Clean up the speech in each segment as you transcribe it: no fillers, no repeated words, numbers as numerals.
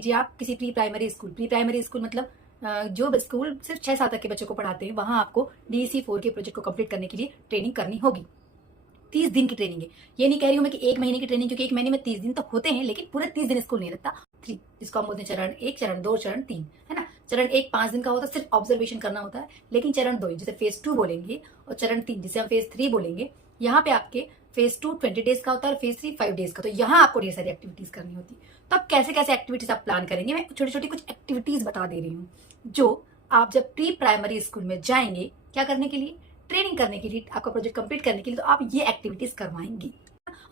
जी आप किसी pre primary school मतलब जो स्कूल सिर्फ 6 साल तक के बच्चों को पढ़ाते हैं, वहां आपको DEC 4 के प्रोजेक्ट को कंप्लीट करने के लिए ट्रेनिंग करनी होगी। 30 दिन की ट्रेनिंग है। ये नहीं कह रही हूं मैं कि 1 महीने की ट्रेनिंग, क्योंकि 1 महीने में 30 दिन तो होते हैं, लेकिन पूरे 30 दिन स्कूल नहीं लगता। 3 जिसको हम बोलते हैं चरण 1, चरण 2, चरण 3, है ना। चरण 1 5 दिन का होता है, सिर्फ ऑब्जर्वेशन करना होता है। लेकिन चरण 2 जिसे फेज 2 बोलेंगे, और चरण 3 जिसे हम फेज 3 बोलेंगे, यहाँ पे आपके फेज 2 20 डेज का होता है और फेज 3 5 डेज का। तो यहाँ आपको ढेर सारी एक्टिविटीज करनी होती है। तो अब कैसे कैसे एक्टिविटीज आप प्लान करेंगे, मैं छोटी छोटी कुछ एक्टिविटीज बता दे रही हूँ, जो आप जब प्री प्राइमरी स्कूल में जाएंगे, क्या करने के लिए, ट्रेनिंग करने के लिए, आपका प्रोजेक्ट कंप्लीट करने के लिए, तो आप ये एक्टिविटीज करवाएंगी।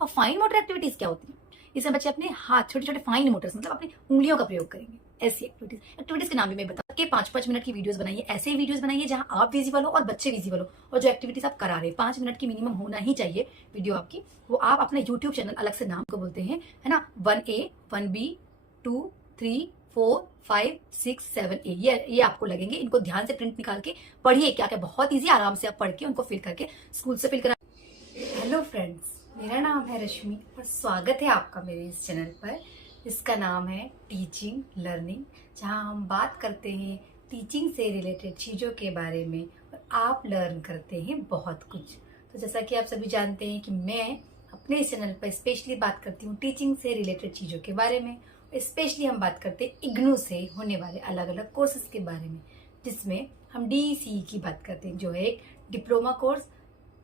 और फाइन मोटर एक्टिविटीज क्या होती है, इसमें बच्चे अपने हाथ, छोटे छोटे फाइन मोटर्स मतलब अपनी उंगलियों का प्रयोग करेंगे। ऐसी एक्टिविटीज के नाम भी मैं बता के 5-5 मिनट की वीडियोस बनाइए। ऐसे वीडियोस बनाइए जहां आप विजिबल हो और बच्चे विजिबल हो, और जो एक्टिविटीज आप करा रहे हैं 5 मिनट की मिनिमम होना ही चाहिए वीडियो आपकी। वो आप अपने यूट्यूब चैनल, अलग से नाम को बोलते हैं, है ना, 1A 1B 2 3 4 5 6 7 8, ये आपको लगेंगे। इनको ध्यान से प्रिंट निकाल के पढ़िए, क्या क्या बहुत ईजी, आराम से आप पढ़ के उनको फिल करके स्कूल से फिल करा। हेलो फ्रेंड्स, मेरा नाम है रश्मि और स्वागत है आपका मेरे इस चैनल पर। इसका नाम है टीचिंग लर्निंग, जहां हम बात करते हैं टीचिंग से रिलेटेड चीज़ों के बारे में और आप लर्न करते हैं बहुत कुछ। तो जैसा कि आप सभी जानते हैं कि मैं अपने इस चैनल पर स्पेशली बात करती हूँ टीचिंग से रिलेटेड चीज़ों के बारे में। स्पेशली हम बात करते हैं इग्नू से होने वाले अलग अलग कोर्सेज के बारे में, जिसमें हम DEC की बात करते हैं, जो है एक डिप्लोमा कोर्स,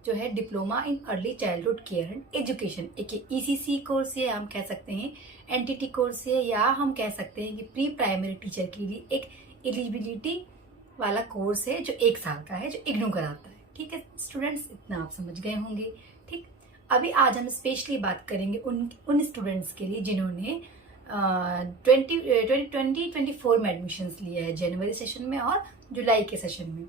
जो है diploma in early childhood care and education. एक ECC कोर्स है, हम कह सकते हैं NTT कोर्स है, या हम कह सकते हैं कि प्री प्राइमरी टीचर के लिए एक एलिजिबिलिटी वाला कोर्स है जो 1 साल का है, जो इग्नू कराता है। ठीक है स्टूडेंट्स, इतना आप समझ गए होंगे। ठीक, अभी आज हम स्पेशली बात करेंगे उन स्टूडेंट्स के लिए जिन्होंने 2024 में एडमिशन्स लिया है, जनवरी सेशन में और जुलाई के सेशन में।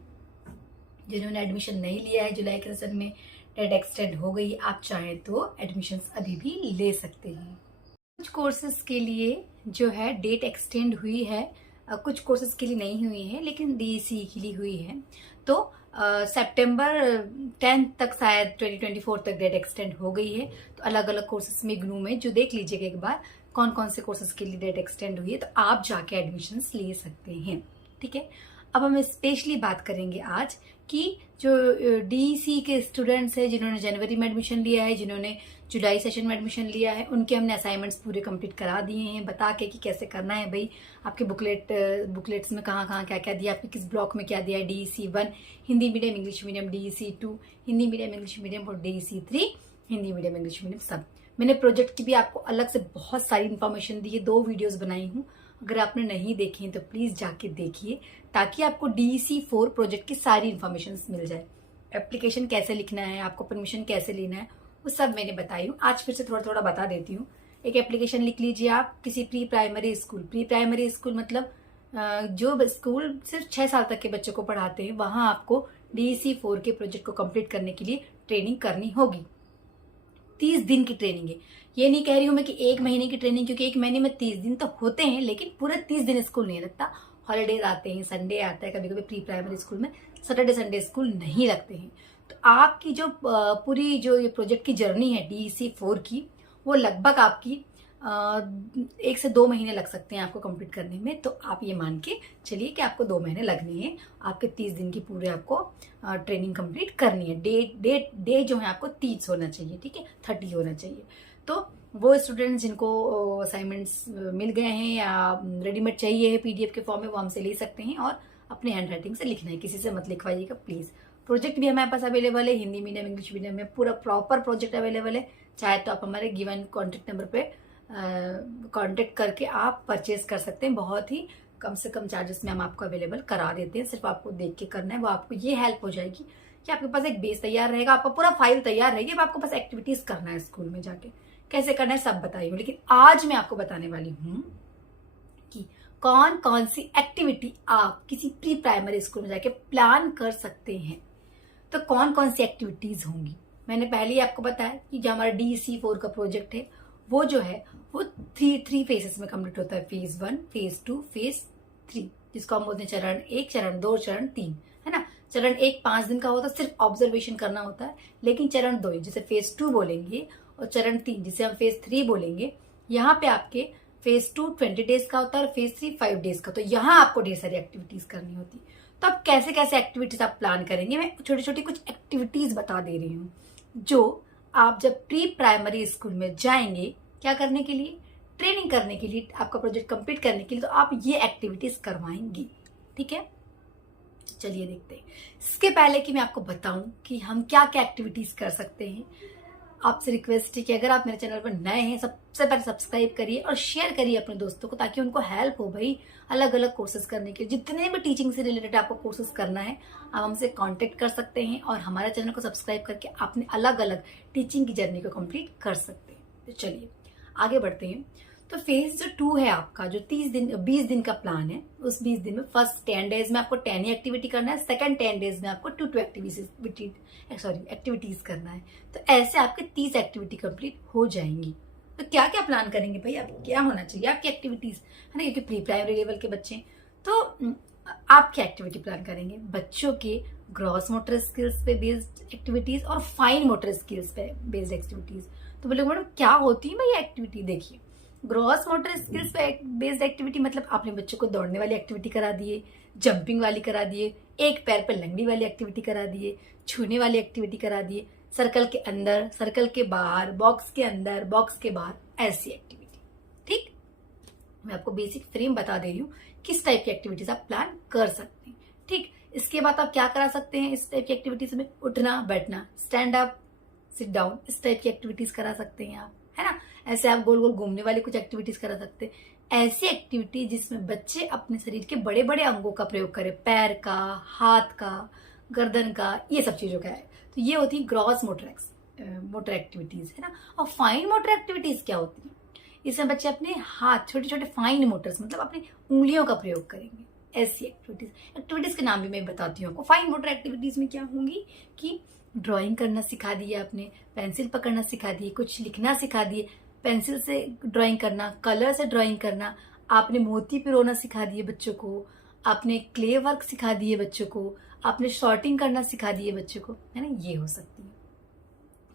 जिन्होंने एडमिशन नहीं लिया है जुलाई के सेशन में, डेट एक्सटेंड हो गई, आप चाहें तो एडमिशन्स अभी भी ले सकते हैं। कुछ कोर्सेज के लिए जो है डेट एक्सटेंड हुई है, कुछ कोर्सेज के लिए नहीं हुई है, लेकिन DEC के लिए हुई है। तो सितंबर 10 तक शायद 2024 तक डेट एक्सटेंड हो गई है। तो अलग अलग कोर्सेज में इग्नू में जो देख लीजिएगा एक बार कौन कौन से कोर्सेज के लिए डेट एक्सटेंड हुई है, तो आप जाके एडमिशन्स ले सकते हैं। ठीक है, अब हम स्पेशली बात करेंगे आज कि जो DEC के स्टूडेंट्स हैं जिन्होंने जनवरी में एडमिशन लिया है, जिन्होंने जुलाई सेशन में एडमिशन लिया है, उनके हमने असाइनमेंट्स पूरे कंप्लीट करा दिए हैं, बता के कि कैसे करना है भाई। आपके बुकलेट्स में कहाँ कहाँ क्या क्या दिया, आपके किस ब्लॉक में क्या दिया है। DEC 1 Hindi medium English medium, DEC 2 Hindi medium English medium और DEC 3 Hindi medium English medium. सब मैंने प्रोजेक्ट की भी आपको अलग से बहुत सारी इन्फॉर्मेशन दी है, 2 वीडियोज बनाई हूँ। अगर आपने नहीं देखी है तो प्लीज जाके देखिए, ताकि आपको DEC 4 प्रोजेक्ट की सारी इन्फॉर्मेशन मिल जाए। एप्लीकेशन कैसे लिखना है, आपको परमिशन कैसे लेना है, वो सब मैंने बताई हूँ। आज फिर से थोड़ा थोड़ा बता देती हूँ। एक एप्लीकेशन लिख लीजिए आप किसी प्री प्राइमरी स्कूल मतलब जो स्कूल सिर्फ 6 साल तक के बच्चों को पढ़ाते हैं, वहां आपको DEC 4 के प्रोजेक्ट को कंप्लीट करने के लिए ट्रेनिंग करनी होगी। 30 दिन की ट्रेनिंग है। ये नहीं कह रही हूं मैं कि 1 महीने की ट्रेनिंग, क्योंकि 1 महीने में 30 दिन तो होते हैं, लेकिन पूरे 30 दिन स्कूल नहीं लगता। हॉलीडेज आते हैं, संडे आता है, कभी कभी प्री प्राइमरी स्कूल में सैटरडे संडे स्कूल नहीं लगते हैं। तो आपकी जो पूरी जो ये प्रोजेक्ट की जर्नी है DEC 4 की, वो लगभग आपकी 1 से 2 महीने लग सकते हैं आपको कंप्लीट करने में। तो आप ये मान के चलिए कि आपको 2 महीने लगने हैं, आपके 30 दिन की पूरे आपको ट्रेनिंग कंप्लीट करनी है। डे जो है आपको 30 होना चाहिए, ठीक है, 30 होना चाहिए। तो वो स्टूडेंट्स जिनको असाइनमेंट्स मिल गए हैं या रेडीमेड चाहिए है PDF के फॉर्म में, वो हमसे ले सकते हैं और अपने हैंड राइटिंग से लिखना है, किसी से मत लिखवाइएगा प्लीज। प्रोजेक्ट भी हमारे पास अवेलेबल है, हिंदी मीडियम इंग्लिश मीडियम में पूरा प्रॉपर प्रोजेक्ट अवेलेबल है। चाहे तो आप हमारे गिवन कॉन्टेक्ट नंबर पे कॉन्टेक्ट करके आप परचेज कर सकते हैं। बहुत ही कम से कम चार्जेस में हम आपको अवेलेबल करा देते हैं। सिर्फ आपको देख के करना है, वो आपको ये हेल्प हो जाएगी कि आपके पास एक बेस तैयार रहेगा, आपका पूरा फाइल तैयार रहेगी। अब आपको बस एक्टिविटीज करना है स्कूल में जाके, कैसे करना है सब बताई हूँ। लेकिन आज मैं आपको बताने वाली हूँ कि कौन कौन सी एक्टिविटी आप किसी प्री प्राइमरी स्कूल में जाके प्लान कर सकते हैं। तो कौन कौन सी एक्टिविटीज होंगी, मैंने पहले ही आपको बताया कि जो हमारा DEC 4 का प्रोजेक्ट है, वो जो है वो 3 फेजेस में कंप्लीट होता है। फेज 1, फेज 2, फेज 3, जिसको हम बोलते हैं चरण 1, चरण 2, चरण 3, है ना। चरण 1 5 दिन का होता है, सिर्फ ऑब्जर्वेशन करना होता है। लेकिन चरण 2 जिसे फेज 2 बोलेंगे और चरण 3 जिसे हम फेज 3 बोलेंगे, यहाँ पे आपके फेज 2 20 डेज का होता है और फेज 3 5 डेज का। तो यहाँ आपको ढेर सारी एक्टिविटीज करनी होती। तो अब कैसे कैसे एक्टिविटीज आप प्लान करेंगे, मैं छोटी छोटी कुछ एक्टिविटीज बता दे रही हूँ जो आप जब प्री प्राइमरी स्कूल में जाएंगे क्या करने के लिए, ट्रेनिंग करने के लिए, आपका प्रोजेक्ट कंप्लीट करने के लिए, तो आप ये एक्टिविटीज करवाएंगी। ठीक है, चलिए देखते हैं। इसके पहले कि मैं आपको बताऊं कि हम क्या क्या एक्टिविटीज कर सकते हैं, आपसे रिक्वेस्ट है कि अगर आप मेरे चैनल पर नए हैं, सबसे पहले सब्सक्राइब करिए और शेयर करिए अपने दोस्तों को, ताकि उनको हेल्प हो भाई अलग अलग कोर्सेज करने के लिए। जितने भी टीचिंग से रिलेटेड आपको कोर्सेज करना है आप हमसे कांटेक्ट कर सकते हैं और हमारे चैनल को सब्सक्राइब करके अपने अलग अलग टीचिंग की जर्नी को कंप्लीट कर सकते हैं। तो चलिए आगे बढ़ते हैं। तो फेज जो 2 है आपका, जो 20 दिन का प्लान है, उस 20 दिन में फर्स्ट 10 डेज में आपको 10 ही एक्टिविटी करना है, सेकंड 10 डेज में आपको 2 एक्टिविटीज करना है। तो ऐसे आपके 30 एक्टिविटी कंप्लीट हो जाएंगी। तो क्या क्या प्लान करेंगे भाई, आप क्या होना चाहिए आपकी एक्टिविटीज, है ना, क्योंकि प्री प्राइमरी लेवल के बच्चे। तो आप क्या एक्टिविटी प्लान करेंगे, बच्चों के ग्रॉस मोटर स्किल्स पे बेस्ड एक्टिविटीज और फाइन मोटर स्किल्स पे बेस्ड एक्टिविटीज। तो बोले मैडम क्या होती है भाई एक्टिविटी, देखिए ग्रॉस मोटर स्किल्स पे बेस्ड एक्टिविटी मतलब आपने बच्चों को दौड़ने वाली एक्टिविटी करा दिए, जंपिंग वाली करा दिए, एक पैर पे लंगड़ी वाली एक्टिविटी करा दिए, छूने वाली एक्टिविटी करा दिए, सर्कल के अंदर, सर्कल के बाहर, बॉक्स के अंदर, बॉक्स के बाहर, ऐसी एक्टिविटी। ठीक, मैं आपको बेसिक फ्रेम बता दे रही हूँ किस टाइप की एक्टिविटीज आप प्लान कर सकते हैं। ठीक, इसके बाद आप क्या करा सकते हैं इस टाइप की एक्टिविटीज में, उठना बैठना, स्टैंड अप, सिट डाउन, इस टाइप की एक्टिविटीज करा सकते हैं आप, है ना। ऐसे आप गोल गोल घूमने वाली कुछ एक्टिविटीज करा सकते हैं। ऐसी एक्टिविटी जिसमें बच्चे अपने शरीर के बड़े बड़े अंगों का प्रयोग करें, पैर का, हाथ का, गर्दन का, ये सब चीजों का है। तो ये होती है ग्रॉस मोटर एक्टिविटीज, है ना। और फाइन मोटर एक्टिविटीज क्या होती है, इसमें बच्चे अपने हाथ, छोटे छोटे फाइन मोटर्स मतलब अपनी उंगलियों का प्रयोग करेंगे। ऐसी एक्टिविटीज के नाम भी मैं बताती हूँ आपको। फाइन मोटर एक्टिविटीज में क्या होंगी कि ड्राइंग करना सिखा दिया आपने, पेंसिल पकड़ना सिखा दिए, कुछ लिखना सिखा दिए, पेंसिल से ड्राइंग करना, कलर से ड्राइंग करना, आपने मोती पिरोना सिखा दिए बच्चों को, आपने क्ले वर्क सिखा दिए बच्चों को, आपने शॉर्टिंग करना सिखा दिए बच्चों को, है ना, ये हो सकती है।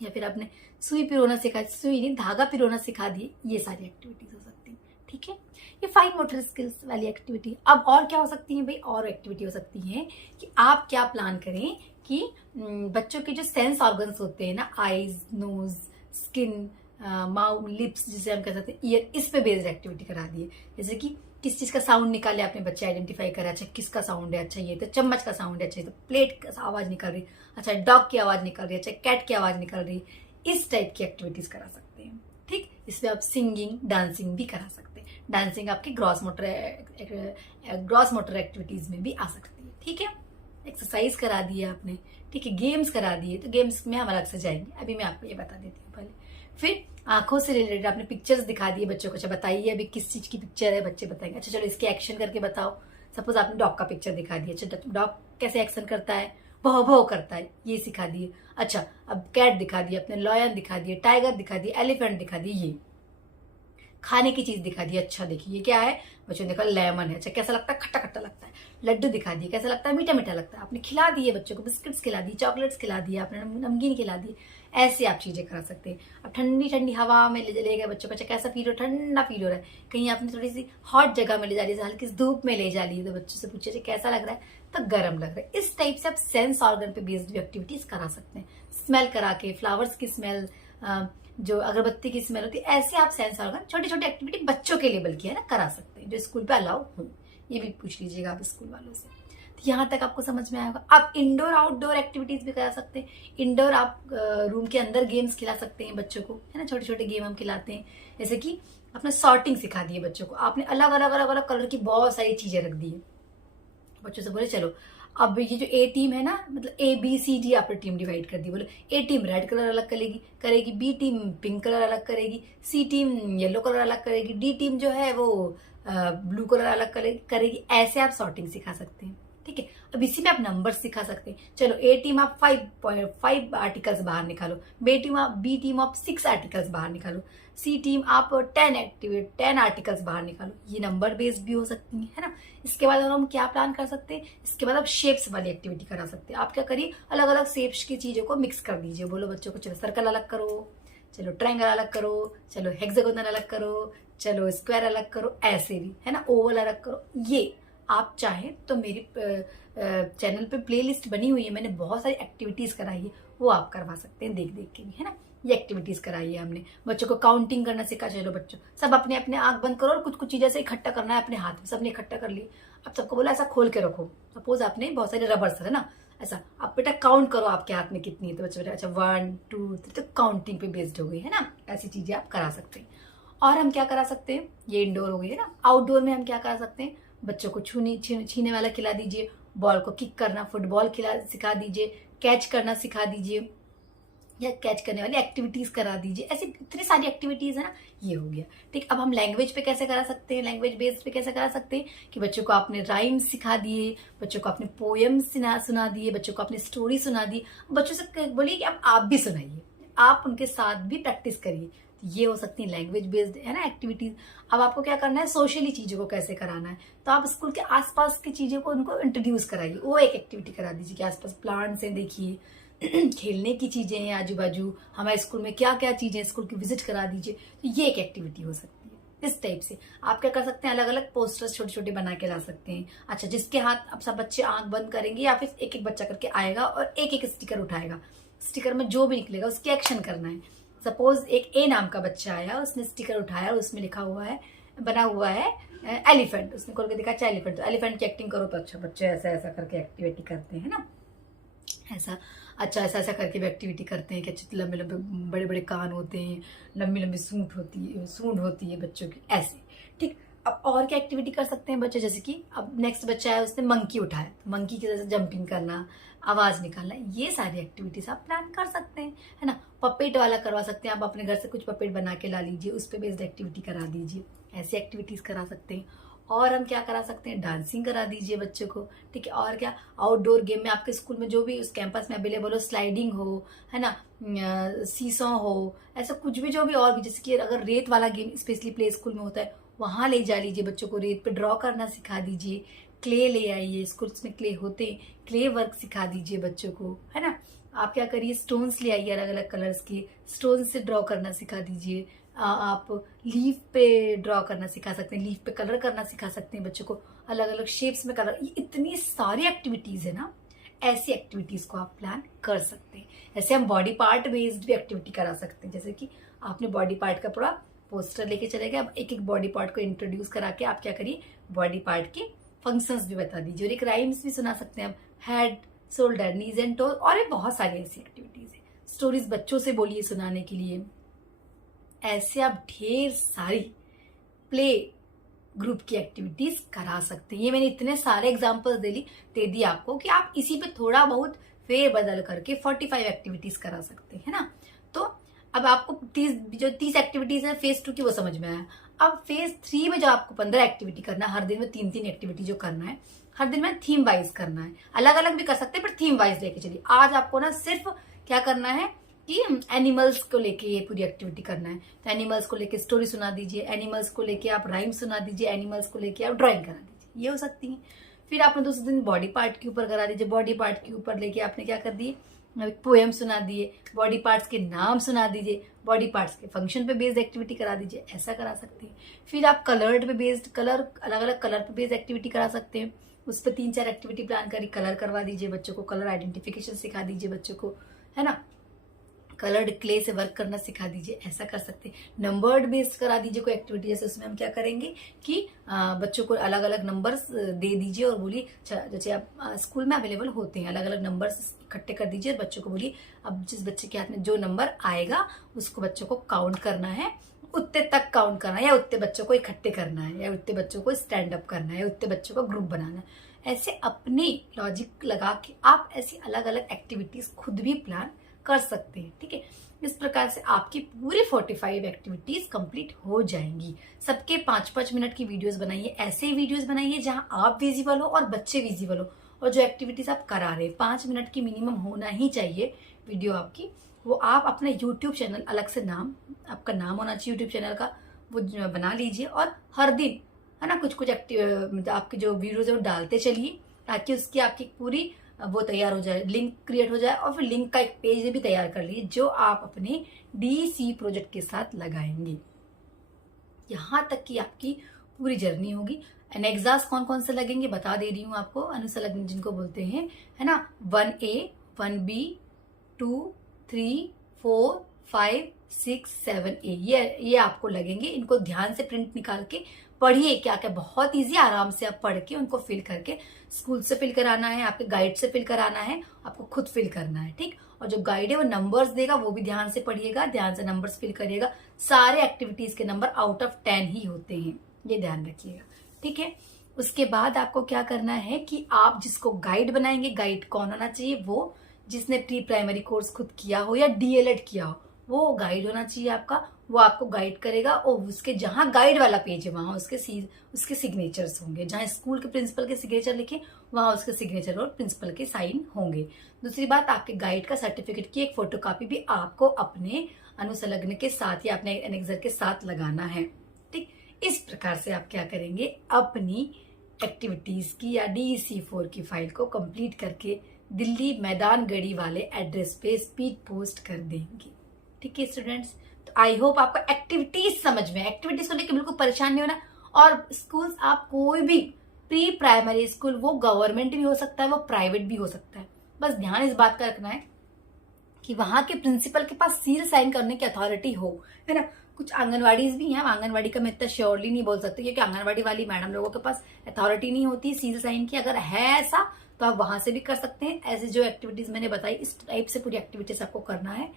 या फिर आपने सुई पिरोना सिखा, सुई नहीं धागा पिरोना सिखा दिए, ये सारी एक्टिविटीज हो सकती है। ठीक है, ये फाइन मोटर स्किल्स वाली एक्टिविटी। अब और क्या हो सकती है भाई, और एक्टिविटी हो सकती है कि आप क्या प्लान करें कि बच्चों के जो सेंस ऑर्गन्स होते हैं ना, eyes, nose, skin, mouth, lips जिसे हम कह सकते हैं, ईयर, इस पे बेस्ड एक्टिविटी करा दी है। जैसे कि किस चीज का साउंड निकाले आपने, बच्चे आइडेंटिफाई करा, अच्छा किसका साउंड है, अच्छा ये तो चम्मच का साउंड है, अच्छा ये तो प्लेट का आवाज निकल रही, अच्छा डॉग की आवाज निकल रही है, अच्छा कैट की आवाज निकल रही, इस टाइप की एक्टिविटीज करा सकते हैं। ठीक, इसमें आप सिंगिंग, डांसिंग भी करा सकते हैं। डांसिंग आपकी ग्रॉस मोटर एक्टिविटीज में भी आ सकती है। ठीक है, एक्सरसाइज करा दिए आपने, ठीक है, गेम्स करा दिए, तो गेम्स में हम अलग से जाएंगे, अभी मैं आपको ये बता देती हूँ पहले। फिर आंखों से रिलेटेड आपने पिक्चर्स दिखा दिए बच्चों को, अच्छा बताइए अभी किस चीज की पिक्चर है, बच्चे बताएंगे, अच्छा चलो इसके एक्शन करके बताओ। सपोज आपने डॉग का पिक्चर दिखा दिया, अच्छा डॉग कैसे एक्शन करता है, भौ भौ करता है, ये सिखा दिए। अच्छा अब कैट दिखा दिए, अपने लॉयन दिखा दिए, टाइगर दिखा दिए, एलिफेंट दिखा दिए, ये खाने की चीज दिखा दी, अच्छा देखिए ये क्या है, बच्चों ने देखा लेमन है, अच्छा कैसा लगता है, खट्टा खट्टा लगता है। लड्डू दिखा दिए, कैसा लगता है, मीठा मीठा लगता है। आपने खिला दिए बच्चों को, बिस्किट्स खिला दी, चॉकलेट्स खिला दिए, आपने नमकीन खिला दी, ऐसे आप चीजें करा सकते हैं। अब ठंडी ठंडी हवा में ले गए बच्चों को, अच्छा कैसा फील हो, ठंडा फील हो रहा है। कहीं आपने थोड़ी सी हॉट जगह में ले जा रही है, हल्की धूप में ले जा रही है, तो बच्चों से पूछे कैसा लग रहा है, तो गर्म लग रहा है। इस टाइप से आप सेंस ऑर्गन पे बेस्ड एक्टिविटीज करा सकते हैं। स्मेल करा के, फ्लावर्स की स्मेल, जो अगरबत्ती की स्मेल होती है, ऐसे आप सेंस ऑर्गन छोटी छोटी एक्टिविटी बच्चों के लेवल की है ना करा सकते हैं, जो स्कूल पे अलाउ हो। ये भी पूछ लीजिएगा आप स्कूल वालों से। तो यहाँ तक आपको समझ में आएगा। आप इंडोर आउटडोर एक्टिविटीज भी करा सकते हैं। इंडोर आप रूम के अंदर गेम्स खिला सकते हैं बच्चों को, है ना, छोटे छोटे गेम हम खिलाते हैं। जैसे कि आपने सॉर्टिंग सिखा दी है बच्चों को, आपने अलग अलग अलग अलग कलर की बहुत सारी चीजें रख दी है, बच्चों से बोले चलो अब ये जो ए टीम है ना, मतलब ABCD आपने टीम डिवाइड कर दी, बोले ए टीम रेड कलर अलग करेगी, बी टीम पिंक कलर अलग करेगी, सी टीम येलो कलर अलग करेगी, डी टीम जो है वो ब्लू कलर अलग करेगी। ऐसे आप सॉर्टिंग सिखा सकते हैं। ठीक है, अब इसी में आप नंबर सिखा सकते हैं। चलो ए टीम आप 5 आर्टिकल्स बाहर निकालो, बी टीम आप 6 आर्टिकल्स बाहर निकालो, सी टीम आप 10 आर्टिकल्स बाहर निकालो। ये नंबर बेस्ड भी हो सकती है ना। इसके बाद हम क्या प्लान कर सकते हैं, इसके बाद आप शेप्स वाली एक्टिविटी करा सकते हैं। आप क्या करिए, अलग अलग शेप्स की चीजों को मिक्स कर दीजिए। बोलो बच्चों को चलो सर्कल अलग करो, चलो ट्रायंगल अलग करो, चलो हेक्सागोनल अलग करो, चलो स्क्वायर अलग करो, ऐसे भी है ना, ओवल अलग करो। ये आप चाहें तो मेरी चैनल पे प्लेलिस्ट बनी हुई है, मैंने बहुत सारी एक्टिविटीज कराई है, वो आप करवा सकते हैं देख देख के भी, है ना। ये एक्टिविटीज कराई है हमने, बच्चों को काउंटिंग करना सिखा। चलो बच्चों सब अपने अपने आंख बंद करो और कुछ कुछ चीजें से इकट्ठा करना है अपने हाथ में, सबने इकट्ठा कर ली। अब सबको बोला ऐसा खोल के रखो, सपोज आपने बहुत सारे रबर्स है ना, ऐसा अब बेटा काउंट करो आपके हाथ में कितनी है, तो बच्चे अच्छा 1 2 3, तो काउंटिंग पे बेस्ड हो गई है ना। ऐसी चीजें आप करा सकते हैं। और हम क्या करा सकते हैं, ये इंडोर हो गई है ना। आउटडोर में हम क्या करा सकते हैं, बच्चों को छीने वाला खिला दीजिए, बॉल को किक करना, फुटबॉल सिखा दीजिए, कैच करना सिखा दीजिए, या कैच करने वाली एक्टिविटीज करा दीजिए। ऐसी इतनी सारी एक्टिविटीज है ना, ये हो गया ठीक। अब हम लैंग्वेज पे कैसे करा सकते हैं, लैंग्वेज बेस्ड पे कैसे करा सकते हैं कि बच्चों को आपने राइम सिखा दिए, बच्चों को आपने पोएम सुना दिए, बच्चों को आपने स्टोरी सुना दी। बच्चों से बोलिए कि अब आप भी सुनाइए, आप उनके साथ भी प्रैक्टिस करिए। ये हो सकती है लैंग्वेज बेस्ड है ना एक्टिविटीज। अब आपको क्या करना है, सोशली चीजों को कैसे कराना है, तो आप स्कूल के आसपास की चीजों को उनको इंट्रोड्यूस कराइए। वो एक एक्टिविटी करा दीजिए कि आसपास प्लांट्स हैं, देखिए खेलने की चीजें हैं आजू बाजू, हमारे स्कूल में क्या क्या चीजें, स्कूल की विजिट करा दीजिए। तो ये एक एक्टिविटी हो सकती है। इस टाइप से आप क्या कर सकते हैं, अलग अलग पोस्टर्स छोटे छोटे बना के ला सकते हैं। अच्छा, जिसके हाथ अब सब बच्चे आंख बंद करेंगे या फिर एक एक बच्चा करके आएगा और एक एक स्टिकर उठाएगा, स्टिकर में जो भी निकलेगा उसकी एक्शन करना है। सपोज एक ए नाम का बच्चा आया, उसने स्टिकर उठाया, उसमें लिखा हुआ है, बना हुआ है एलिफेंट, उसने खोल के देखा अच्छा एलिफेंट, तो एलिफेंट की एक्टिंग करो। तो अच्छा बच्चे ऐसा ऐसा करके एक्टिविटी करते हैं ना, ऐसा अच्छा ऐसा ऐसा करके भी एक्टिविटी करते हैं कि अच्छे लंबे लंबे बड़े बड़े कान होते हैं, लंबी लंबी सूंड होती है बच्चों की, ऐसे ठीक। अब और क्या एक्टिविटी कर सकते हैं बच्चे, जैसे कि अब नेक्स्ट बच्चा है उसने मंकी उठाया, मंकी की जैसे जंपिंग करना, आवाज निकालना, ये सारी एक्टिविटीज आप प्लान कर सकते हैं, है ना। पपेट वाला करवा सकते हैं, आप अपने घर से कुछ पपेट बना के ला लीजिए, उस पर बेस्ड एक्टिविटी करा दीजिए। ऐसी एक्टिविटीज करा सकते हैं। और हम क्या करा सकते हैं, डांसिंग करा दीजिए बच्चों को, ठीक है। और क्या, आउटडोर गेम में आपके स्कूल में जो भी उस कैंपस में अवेलेबल हो, स्लाइडिंग हो, है ना, सीसॉ हो, ऐसा कुछ भी जो भी और भी, जैसे कि अगर रेत वाला गेम स्पेशली प्ले स्कूल में होता है, वहां ले जा लीजिए बच्चों को, रेत पे ड्रॉ करना सिखा दीजिए, क्ले ले आइए, स्कूल्स में क्ले होते हैं, क्ले वर्क सिखा दीजिए बच्चों को, है ना। आप क्या करिए, स्टोन्स ले आइए अलग अलग कलर्स के, स्टोन से ड्रॉ करना सिखा दीजिए। आप लीफ पे ड्रॉ करना सिखा सकते हैं, लीफ पे कलर करना सिखा सकते हैं बच्चों को, अलग अलग शेप्स में कलर। ये इतनी सारी एक्टिविटीज है ना, ऐसी एक्टिविटीज को आप प्लान कर सकते हैं। ऐसे हम बॉडी पार्ट बेस्ड भी एक्टिविटी करा सकते हैं, जैसे कि आपने बॉडी पार्ट का पूरा पोस्टर लेके चले गए, अब एक एक बॉडी पार्ट को इंट्रोड्यूस करा के आप क्या करिए, बॉडी पार्ट के फंक्शंस भी बता दीजिए, और एक राइम्स भी सुना सकते हैं आप, head shoulder knees and toes, और भी बहुत सारी ऐसी एक्टिविटीज है। स्टोरीज बच्चों से बोलिए सुनाने के लिए। ऐसे आप ढेर सारी प्ले ग्रुप की एक्टिविटीज करा सकते हैं। ये मैंने इतने सारे एग्जांपल्स दे दी आपको कि आप इसी पे थोड़ा बहुत फेर बदल करके 45 एक्टिविटीज करा सकते हैं, है ना। तो अब आपको 30 एक्टिविटीज है फेज 2 की, वो समझ में आया। अब फेज 3 में जो आपको 15 एक्टिविटी करना है, हर दिन में 3-3 एक्टिविटी जो करना है, हर दिन में थीम वाइज करना है, अलग अलग भी कर सकते हैं पर थीम वाइज लेके चलिए। आज आपको ना सिर्फ क्या करना है कि एनिमल्स को लेके ये पूरी एक्टिविटी करना है, तो एनिमल्स को लेके स्टोरी सुना दीजिए, एनिमल्स को लेके आप राइम सुना दीजिए, एनिमल्स को लेके आप ड्राइंग करा दीजिए, ये हो सकती है। फिर आपने दूसरे दिन बॉडी पार्ट के ऊपर करा दीजिए, बॉडी पार्ट के ऊपर लेके आपने क्या कर दिए, पोएम सुना दिए, बॉडी पार्ट्स के नाम सुना दीजिए, बॉडी पार्ट्स के फंक्शन पे बेस्ड एक्टिविटी करा दीजिए, ऐसा करा सकते हैं। फिर आप कलर्ड पे बेस्ड कलर, अलग अलग कलर पे बेस्ड एक्टिविटी करा सकते हैं, उस पर 3-4 एक्टिविटी प्लान करी, कलर करवा दीजिए बच्चों को, कलर आइडेंटिफिकेशन सिखा दीजिए बच्चों को, है ना। कलर्ड क्ले से वर्क करना सिखा दीजिए, ऐसा कर सकते हैं। नंबर्ड बेस्ड करा दीजिए कोई एक्टिविटी, जैसे उसमें हम क्या करेंगे कि बच्चों को अलग अलग नंबर्स दे दीजिए और बोलिए, जैसे आप स्कूल में अवेलेबल होते हैं, अलग अलग नंबर्स इकट्ठे कर दीजिए, बच्चों को बोलिए अब जिस बच्चे के हाथ में जो नंबर आएगा उसको बच्चों को काउंट करना है, उतने तक काउंट करना है, या उतने बच्चों को इकट्ठे करना है, या उतने बच्चों को स्टैंड अप करना है, या उतने बच्चों को ग्रुप बनाना है। ऐसे अपनी लॉजिक लगा के आप ऐसी अलग अलग एक्टिविटीज खुद भी प्लान कर सकते हैं, ठीक है। इस प्रकार से आपकी पूरी 45 एक्टिविटीज कंप्लीट हो जाएंगी। सबके 5-5 मिनट की वीडियोस बनाइए, ऐसे वीडियोस बनाइए जहां आप विजिबल हो और बच्चे विजिबल हो, और जो एक्टिविटीज आप करा रहे हैं 5 मिनट की मिनिमम होना ही चाहिए वीडियो आपकी। वो आप अपना यूट्यूब चैनल अलग से आपका नाम होना चाहिए यूट्यूब चैनल का, वो बना लीजिए, और हर दिन है ना कुछ कुछ आपके जो वीडियोज है वो डालते चलिए, ताकि उसकी आपकी पूरी वो तैयार हो जाए, लिंक क्रिएट हो जाए, और फिर लिंक का एक पेज भी तैयार कर लीजिए जो आप अपने DC प्रोजेक्ट के साथ लगाएंगे। यहाँ तक की आपकी पूरी जर्नी होगी। एनेक्सास कौन कौन से लगेंगे बता दे रही हूँ आपको, अनुसंलग्न जिनको बोलते हैं, है ना। 1A, 1B, 2, 3, 4, 5, 6, 7A ये आपको लगेंगे। इनको ध्यान से प्रिंट निकाल के पढ़िए, क्या क्या बहुत इजी, आराम से आप पढ़ के उनको फिल करके स्कूल से फिल कराना है, आपके गाइड से फिल कराना है, आपको खुद फिल करना है, ठीक। और जो गाइड है वो नंबर्स देगा, वो भी ध्यान से पढ़िएगा, ध्यान से नंबर्स फिल करिएगा। सारे एक्टिविटीज के नंबर आउट ऑफ 10 ही होते हैं, ये ध्यान रखिएगा, ठीक है। उसके बाद आपको क्या करना है कि आप जिसको गाइड बनाएंगे, गाइड कौन होना चाहिए, वो जिसने प्री प्राइमरी कोर्स खुद किया हो या डीएलएड किया हो, वो गाइड होना चाहिए आपका। वो आपको गाइड करेगा और उसके जहां गाइड वाला पेज है वहां उसके सिग्नेचर्स होंगे। जहां स्कूल के प्रिंसिपल के सिग्नेचर लिखे वहां उसके सिग्नेचर और प्रिंसिपल के साइन होंगे। दूसरी बात, आपके गाइड का सर्टिफिकेट की एक फोटोकॉपी भी आपको अपने अनुसंलग्न के साथ या अपने एनेक्सर के साथ लगाना है, ठीक। इस प्रकार से आप क्या करेंगे, अपनी एक्टिविटीज की या DEC4 की फाइल को कंप्लीट करके दिल्ली मैदान गढ़ी वाले एड्रेस पे स्पीड पोस्ट कर देंगे, ठीक है स्टूडेंट्स। तो आई होप आपको एक्टिविटीज समझ में, एक्टिविटीज को लेकर बिल्कुल परेशान नहीं होना। और स्कूल्स आप कोई भी प्री प्राइमरी स्कूल, वो गवर्नमेंट भी हो सकता है, वो प्राइवेट भी हो सकता है, बस ध्यान इस बात का रखना है कि वहां के प्रिंसिपल के पास सील साइन करने की अथॉरिटी हो, है ना। कुछ आंगनवाड़ीज भी हैं, आंगनवाड़ी का मैं इतना श्योरली नहीं बोल सकती क्योंकि आंगनवाड़ी वाली मैडम लोगों के पास अथॉरिटी नहीं होती सील साइन की। अगर है ऐसा तो आप वहां से भी कर सकते हैं। ऐसे जो एक्टिविटीज मैंने बताई, इस टाइप से पूरी एक्टिविटीज आपको करना है।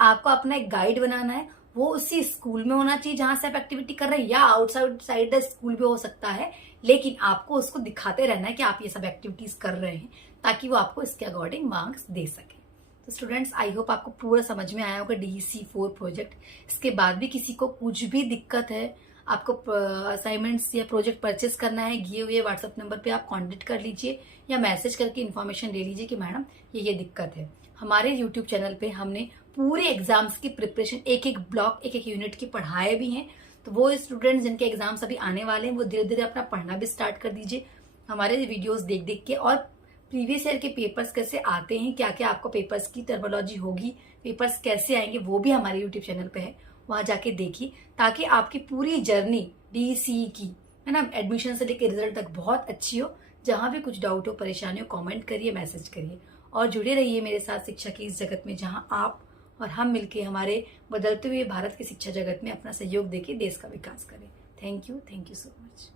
आपको अपना एक गाइड बनाना है, वो उसी स्कूल में होना चाहिए जहां से आप एक्टिविटी कर रहे हैं, या आउटसाइड द स्कूल भी हो सकता है, लेकिन आपको उसको दिखाते रहना है कि आप ये सब एक्टिविटीज कर रहे हैं, ताकि वो आपको इसके अकॉर्डिंग मार्क्स दे सके। तो स्टूडेंट्स, आई होप आपको पूरा समझ में आया होगा DEC4 प्रोजेक्ट। इसके बाद भी किसी को कुछ भी दिक्कत है, आपको असाइनमेंट्स या प्रोजेक्ट परचेस करना है, दिए हुए व्हाट्सएप नंबर पे आप कांटेक्ट कर लीजिए या मैसेज करके इन्फॉर्मेशन ले लीजिए कि मैडम ये दिक्कत है। हमारे यूट्यूब चैनल पे हमने पूरे एग्जाम्स की प्रिपरेशन, एक एक ब्लॉक, एक एक यूनिट की पढ़ाए भी हैं। तो वो स्टूडेंट्स जिनके एग्जाम्स अभी आने वाले हैं, वो धीरे धीरे अपना पढ़ना भी स्टार्ट कर दीजिए हमारे वीडियोस देख देख के। और प्रीवियस ईयर के पेपर्स कैसे आते हैं, क्या क्या आपको पेपर्स की टर्मिनोलॉजी होगी, पेपर्स कैसे आएंगे, वो भी हमारे यूट्यूब चैनल पे है, वहां जाके देखिए, ताकि आपकी पूरी जर्नी DEC की, है ना, एडमिशन से लेकर रिजल्ट तक बहुत अच्छी हो। जहां भी कुछ डाउट हो, परेशानी हो, कमेंट करिए, मैसेज करिए और जुड़े रहिए मेरे साथ शिक्षा की इस जगत में, जहां आप और हम मिलके हमारे बदलते हुए भारत की शिक्षा जगत में अपना सहयोग देके देश का विकास करें। Thank you so much.